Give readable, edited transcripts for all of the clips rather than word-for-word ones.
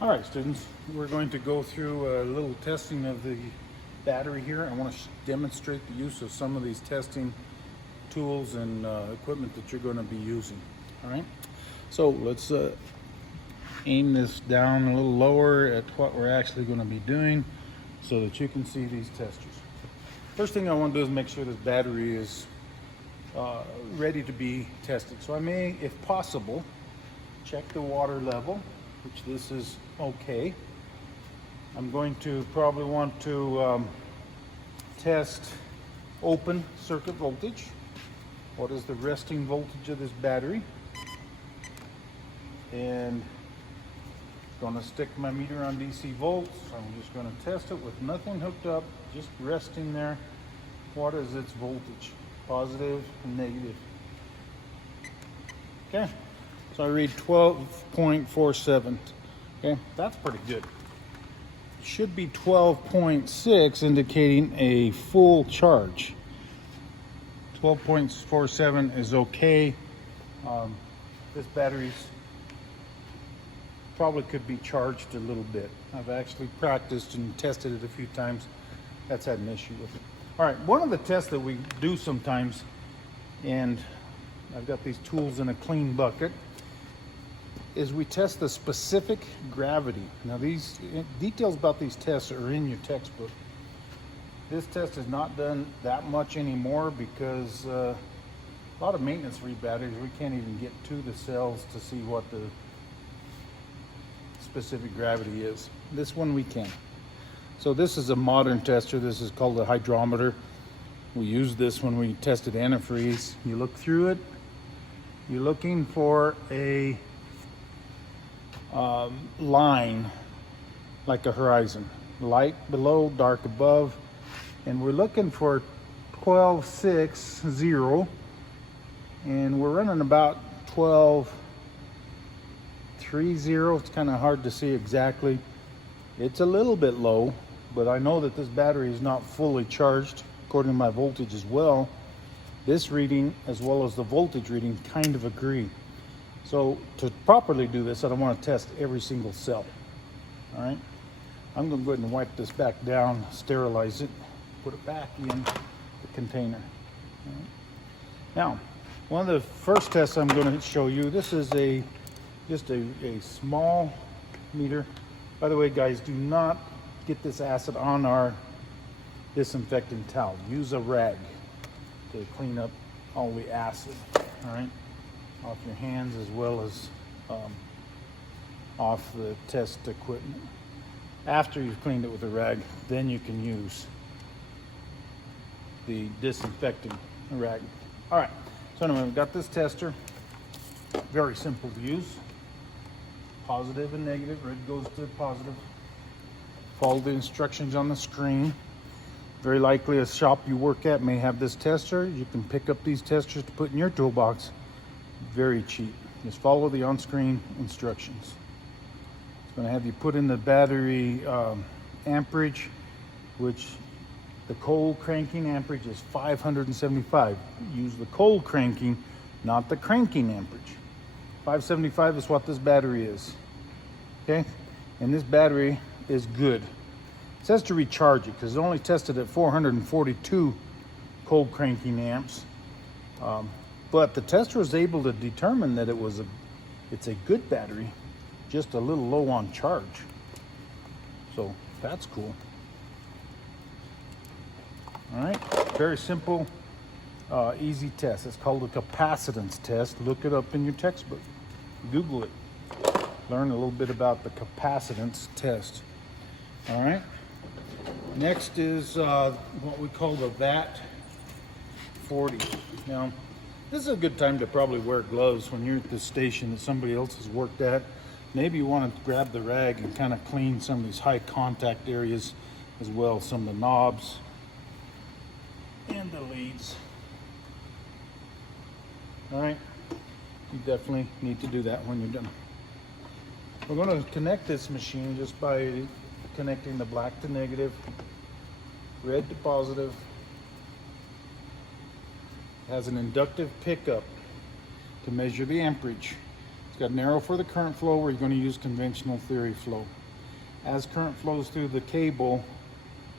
All right, students, we're going to go through a little testing of the battery here. I want to demonstrate the use of some of these testing tools and equipment that you're going to be using. All right, so let's aim this down a little lower at what we're actually going to be doing so that you can see these testers. First thing I want to do is make sure this battery is ready to be tested. So I may, if possible, check the water level, which this is okay. I'm going to probably want to test open circuit voltage. What is the resting voltage of this battery? And going to stick my meter on DC volts. I'm just going to test it with nothing hooked up, just resting there. What is its voltage? Positive and negative. Okay, so I read 12.47. Okay, that's pretty good. It should be 12.6, indicating a full charge. 12.47 is okay. This battery's probably could be charged a little bit. I've actually practiced and tested it a few times. That's had an issue with it. All right, one of the tests that we do sometimes, and I've got these tools in a clean bucket, is we test the specific gravity. Now these details about these tests are in your textbook. This test is not done that much anymore because a lot of maintenance-free batteries, we can't even get to the cells to see what the specific gravity is. This one we can. So this is a modern tester. This is called a hydrometer. We use this when we tested antifreeze. You look through it. You're looking for a line like a horizon. Light below, dark above. And we're looking for 12.60. And we're running about 12.30. It's kind of hard to see exactly. It's a little bit low, but I know that this battery is not fully charged according to my voltage as well. This reading as well as the voltage reading kind of agree. So to properly do this, I don't want to test every single cell. All right, I'm going to go ahead and wipe this back down, sterilize it, put it back in the container. All right. Now, one of the first tests I'm going to show you, this is just a small meter. By the way, guys, do not get this acid on our disinfecting towel. Use a rag to clean up all the acid, all right, off your hands as well as off the test equipment. After you've cleaned it with a rag, then you can use the disinfecting rag. All right, so anyway, we've got this tester. Very simple to use. Positive and negative. Red goes to positive. Follow the instructions on the screen. Very likely a shop you work at may have this tester. You can pick up these testers to put in your toolbox. Very cheap. Just follow the on-screen instructions. It's going to have you put in the battery amperage, which the cold cranking amperage is 575. Use the cold cranking, not the cranking amperage. 575 is what this battery is. Okay? And this battery is good. It says to recharge it because it's only tested at 442 cold cranking amps. But the tester was able to determine that it's a good battery, just a little low on charge. So that's cool. All right, very simple, easy test. It's called a capacitance test. Look it up in your textbook. Google it. Learn a little bit about the capacitance test. All right. Next is what we call the VAT 40. Now, this is a good time to probably wear gloves when you're at the station that somebody else has worked at. Maybe you want to grab the rag and kind of clean some of these high contact areas as well, some of the knobs and the leads. All right, you definitely need to do that when you're done. We're going to connect this machine just by connecting the black to negative, red to positive. It has an inductive pickup to measure the amperage. got narrow for the current flow, where you're going to use conventional theory flow. As current flows through the cable,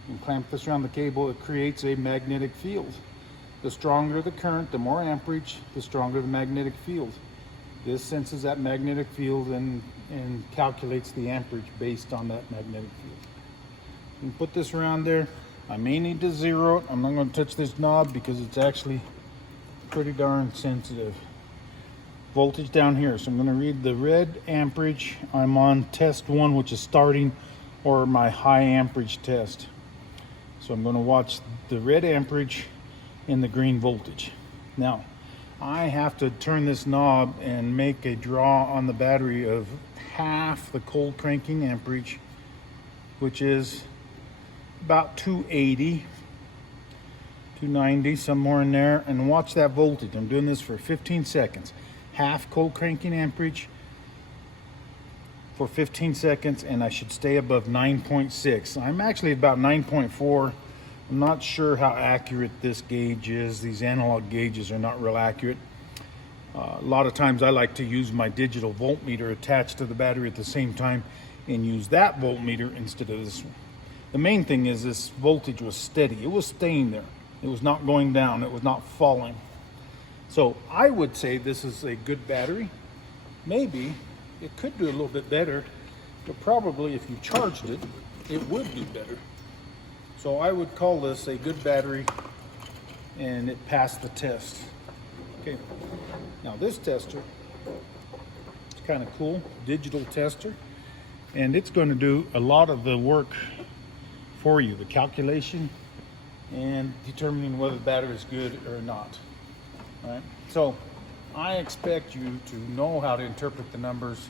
and clamp this around the cable, it creates a magnetic field. The stronger the current, the more amperage, the stronger the magnetic field. This senses that magnetic field and calculates the amperage based on that magnetic field. You can put this around there. I may need to zero it. I'm not going to touch this knob because it's actually pretty darn sensitive. Voltage down here. So I'm going to read the red amperage. I'm on test 1, which is starting, or my high amperage test. So I'm going to watch the red amperage and the green voltage. Now, I have to turn this knob and make a draw on the battery of half the cold cranking amperage, which is about 280, 290, somewhere in there, and watch that voltage. I'm doing this for 15 seconds. Half cold cranking amperage for 15 seconds, and I should stay above 9.6. I'm actually about 9.4. I'm not sure how accurate this gauge is. These analog gauges are not real accurate. A lot of times I like to use my digital voltmeter attached to the battery at the same time and use that voltmeter instead of this one. The main thing is this voltage was steady. It was staying there. It was not going down. It was not falling. So I would say this is a good battery. Maybe it could do a little bit better, but probably if you charged it, it would do better. So I would call this a good battery, and it passed the test. Okay, now this tester, it's kind of cool, digital tester, and it's going to do a lot of the work for you, the calculation and determining whether the battery is good or not. All right, so I expect you to know how to interpret the numbers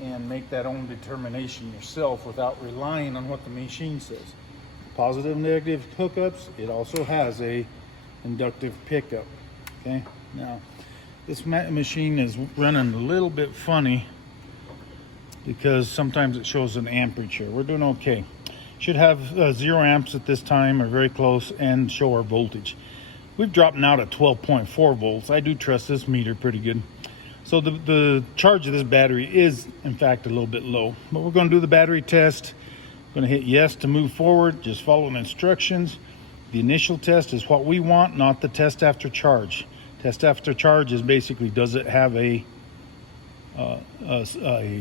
and make that own determination yourself without relying on what the machine says. Positive, negative hookups. It also has a inductive pickup. Okay, now this machine is running a little bit funny because sometimes it shows an amperage here. We're doing okay. Should have 0 amps at this time, or very close, and show our voltage. We've dropped now to 12.4 volts. I do trust this meter pretty good. So the charge of this battery is in fact a little bit low, but we're going to do the battery test. Going to hit yes to move forward, just following instructions. The initial test is what we want, not the test after charge. Test after charge is basically, does it have a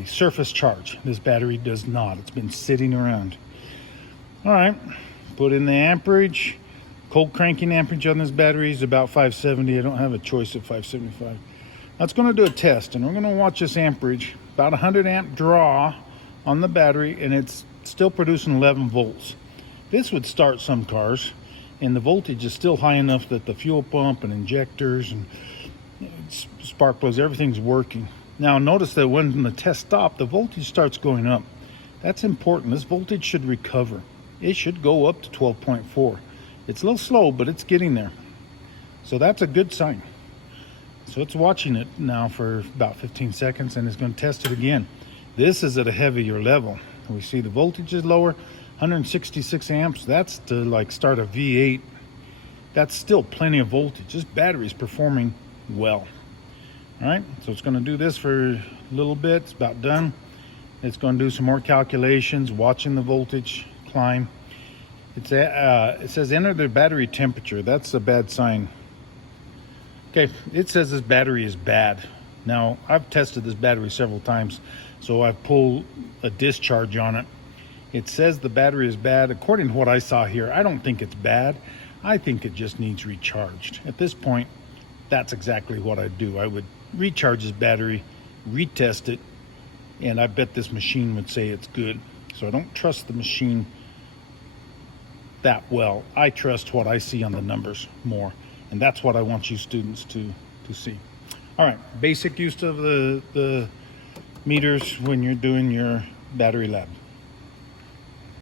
surface charge? This battery does not. It's been sitting around. All right, put in the amperage. Cold cranking amperage on this battery is about 570. I don't have a choice at 575. That's going to do a test, and we're going to watch this amperage, about 100 amp draw on the battery, and it's still producing 11 volts. This would start some cars, and the voltage is still high enough that the fuel pump and injectors and spark plugs, everything's working. Now notice that when the test stopped, the voltage starts going up. That's important. This voltage should recover. It should go up to 12.4. It's a little slow, but it's getting there. So that's a good sign. So it's watching it now for about 15 seconds, and it's going to test it again. This is at a heavier level. We see the voltage is lower, 166 amps. That's to like start a V8. That's still plenty of voltage. This battery is performing well. All right, so it's going to do this for a little bit. It's about done. It's going to do some more calculations, watching the voltage climb. It says enter the battery temperature. That's a bad sign. Okay, it says this battery is bad. Now, I've tested this battery several times, so I've pulled a discharge on it. It says the battery is bad. According to what I saw here, I don't think it's bad. I think it just needs recharged. At this point, that's exactly what I'd do. I would recharge this battery, retest it, and I bet this machine would say it's good. So I don't trust the machine that well. I trust what I see on the numbers more, and that's what I want you students to see. All right, basic use of the meters when you're doing your battery lab.